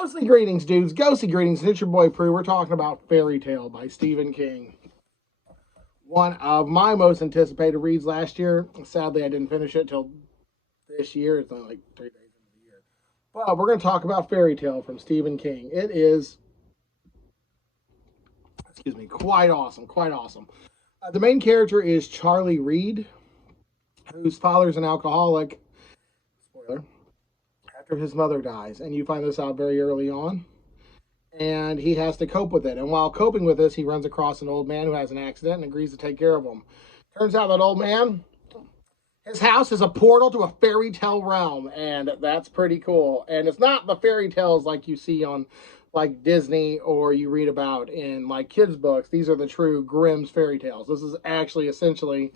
Ghostly greetings, dudes. Ghostly greetings. It's your boy Pruitt. We're talking about Fairy Tale by Stephen King. One of my most anticipated reads last year. Sadly, I didn't finish it till this year. It's only like 3 days into the year. But we're going to talk about Fairy Tale from Stephen King. It is, quite awesome. Quite awesome. The main character is Charlie Reed, whose father's an alcoholic. Spoiler. After his mother dies, and you find this out very early on. And he has to cope with it. And while coping with this, he runs across an old man who has an accident and agrees to take care of him. Turns out that old man, his house is a portal to a fairy tale realm, and that's pretty cool. And it's not the fairy tales like you see on like Disney or you read about in like kids' books. These are the true Grimm's fairy tales. This is actually essentially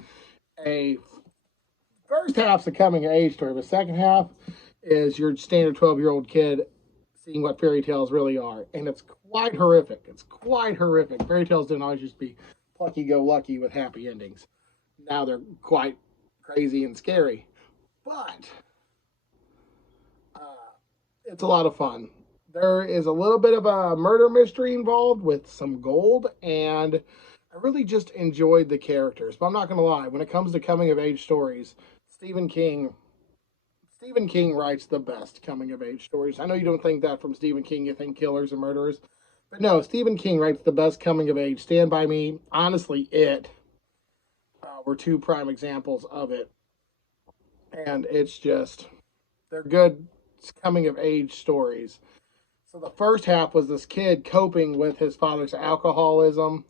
a first half's a coming of age story, but second half is your standard 12-year-old kid seeing what fairy tales really are. And it's quite horrific. It's quite horrific. Fairy tales didn't always just be plucky-go-lucky with happy endings. Now they're quite crazy and scary. But it's a lot of fun. There is a little bit of a murder mystery involved with some gold, and I really just enjoyed the characters. But I'm not going to lie, when it comes to coming-of-age stories, Stephen King writes the best coming-of-age stories. I know you don't think that from Stephen King. You think killers and murderers. But no, Stephen King writes the best coming-of-age. Stand By Me, honestly, It were two prime examples of it. And it's just, they're good coming-of-age stories. So the first half was this kid coping with his father's alcoholism.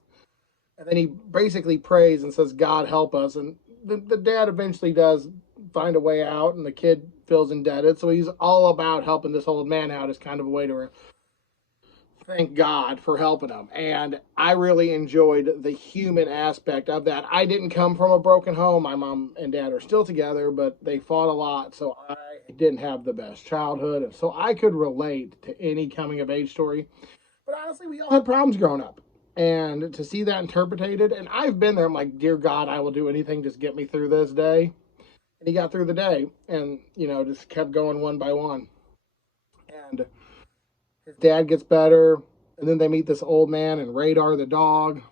And then he basically prays and says, God help us. And the dad eventually does find a way out, and the kid feels indebted. So he's all about helping this old man out as kind of a way to thank God for helping him. And I really enjoyed the human aspect of that. I didn't come from a broken home. My mom and dad are still together, but they fought a lot, so I didn't have the best childhood. And so I could relate to any coming-of-age story. But honestly, we all had problems growing up. And to see that interpreted, and I've been there, I'm like, dear God, I will do anything, just get me through this day. And he got through the day and, just kept going one by one. And his dad gets better, and then they meet this old man and Radar the dog.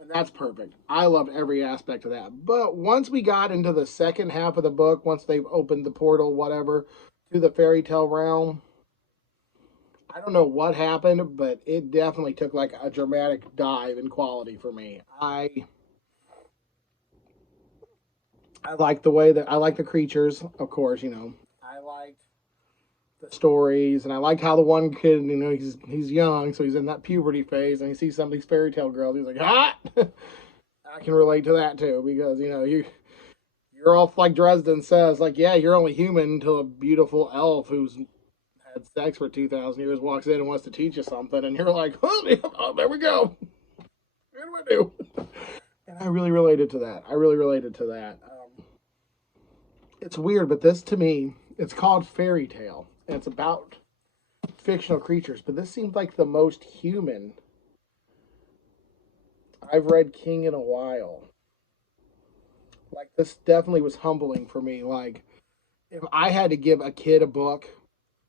And that's perfect. I loved every aspect of that. But once we got into the second half of the book, once they've opened the portal, whatever, to the fairy tale realm, I don't know what happened, but it definitely took like a dramatic dive in quality for me. I like the way that I like the creatures, of course, I liked the stories, and I liked how the one kid, he's young, so he's in that puberty phase, and he sees some of these fairy tale girls. He's like, ah, I can relate to that too, because you're all like Dresden says, like, yeah, you're only human until a beautiful elf who's had sex for 2,000 years walks in and wants to teach you something, and you're like, oh, there we go. What do I do? And I really related to that. It's weird, but this to me, it's called Fairy Tale, and it's about fictional creatures, but this seems like the most human I've read King in a while. Like, this definitely was humbling for me. Like, if I had to give a kid a book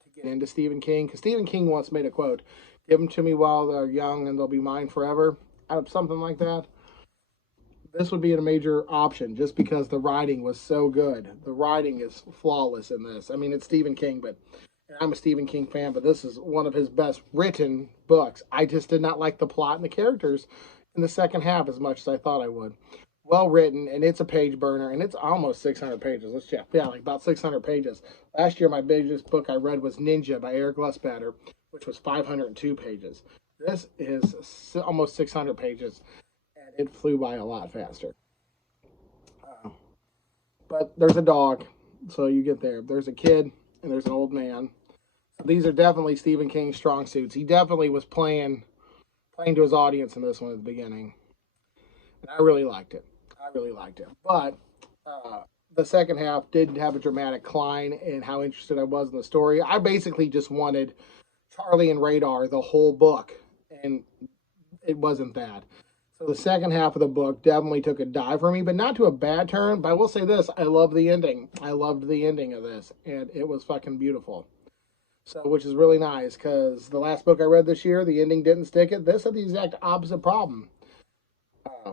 to get into Stephen King, because Stephen King once made a quote, give them to me while they're young and they'll be mine forever, something like that. This would be a major option just because the writing was so good. The writing is flawless in this. I mean, it's Stephen King, but I'm a Stephen King fan, but this is one of his best written books. I just did not like the plot and the characters in the second half as much as I thought I would. Well written, and it's a page burner, and it's almost 600 pages. Let's check. Yeah, like about 600 pages. Last year, my biggest book I read was Ninja by Eric Lustbader, which was 502 pages. This is almost 600 pages. It flew by a lot faster. But there's a dog, so you get there. There's a kid, and there's an old man. So these are definitely Stephen King's strong suits. He definitely was playing to his audience in this one at the beginning. And I really liked it. But the second half did have a dramatic decline in how interested I was in the story. I basically just wanted Charlie and Radar the whole book, and it wasn't that. So the second half of the book definitely took a dive for me, but not to a bad turn. But I will say this, I love the ending. I loved the ending of this, and it was fucking beautiful. So, which is really nice because the last book I read this year, the ending didn't stick it. This had the exact opposite problem. Uh,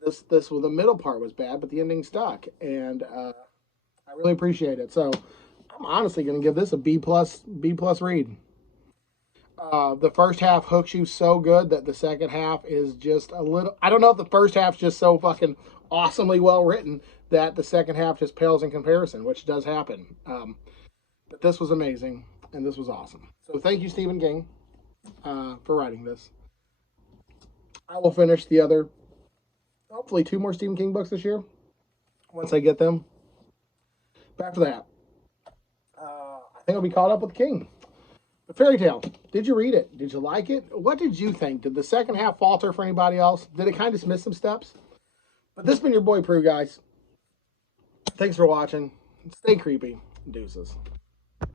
this well, the middle part was bad, but the ending stuck, and I really appreciate it. So, I'm honestly going to give this a B plus read. The first half hooks you so good that the second half is just a little. I don't know if the first half's just so fucking awesomely well written that the second half just pales in comparison, which does happen. But this was amazing, and this was awesome. So thank you, Stephen King, for writing this. I will finish the other, hopefully, 2 more Stephen King books this year once I get them. But after that, I think I'll be caught up with King. The Fairy Tale. Did you read it? Did you like it? What did you think? Did the second half falter for anybody else? Did it kind of miss some steps? But this has been your boy Pruitt, guys. Thanks for watching. Stay creepy. Deuces.